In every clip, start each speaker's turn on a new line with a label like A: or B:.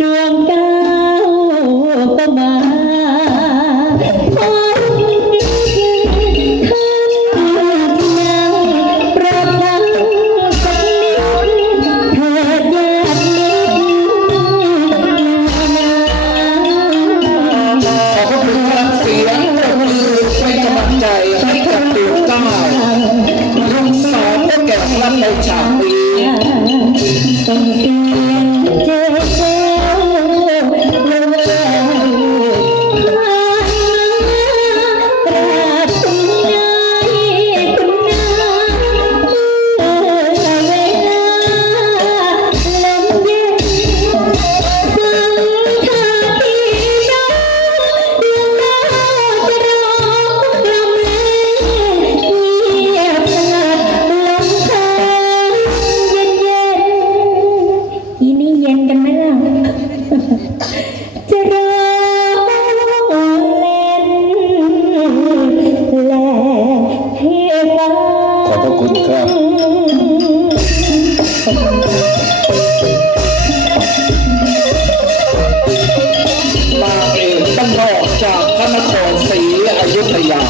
A: ดวงดาวประมา
B: คุณครับมา
A: เองต้อหน
B: อกจากพระนครศรีอยุธยา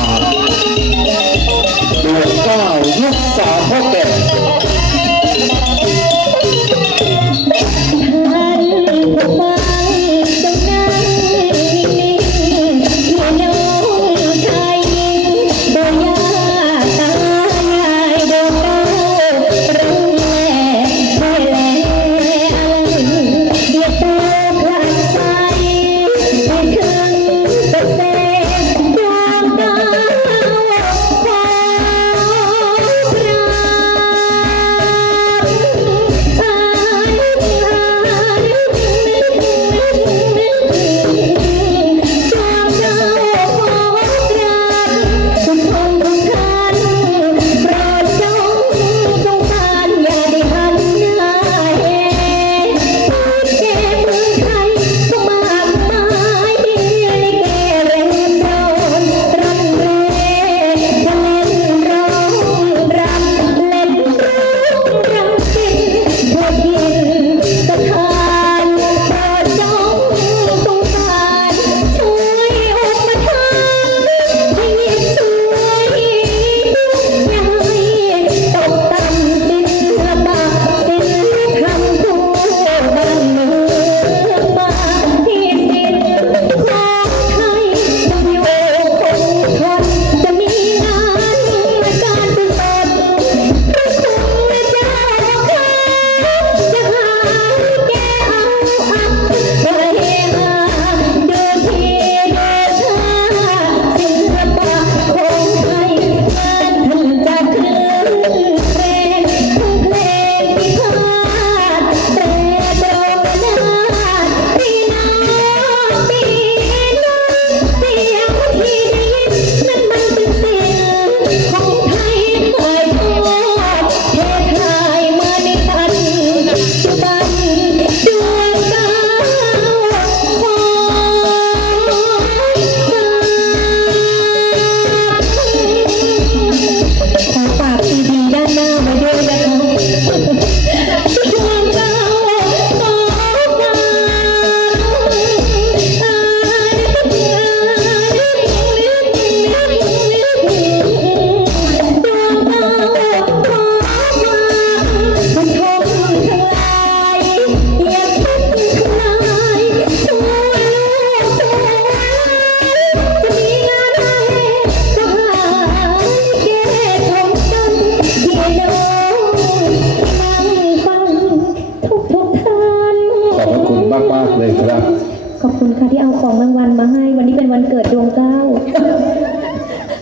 B: วั
A: นนี้เป็นวันเกิดดวง
B: เก้า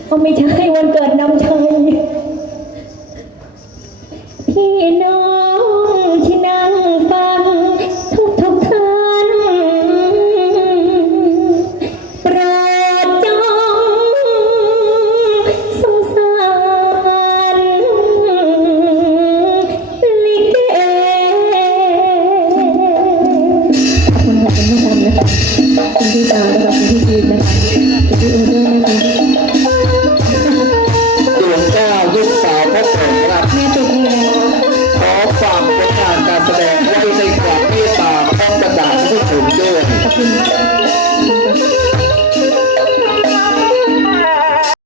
A: เขไม่ใช่วันเกิดน้ำชัยพี่น้องที่นั่งฟังทุกทุกท่านโปรดจงสงสารลิเกขอบคุณค่ะคุณผู้ชมนะคะคุณที่ตมนะคะ
B: 嗯。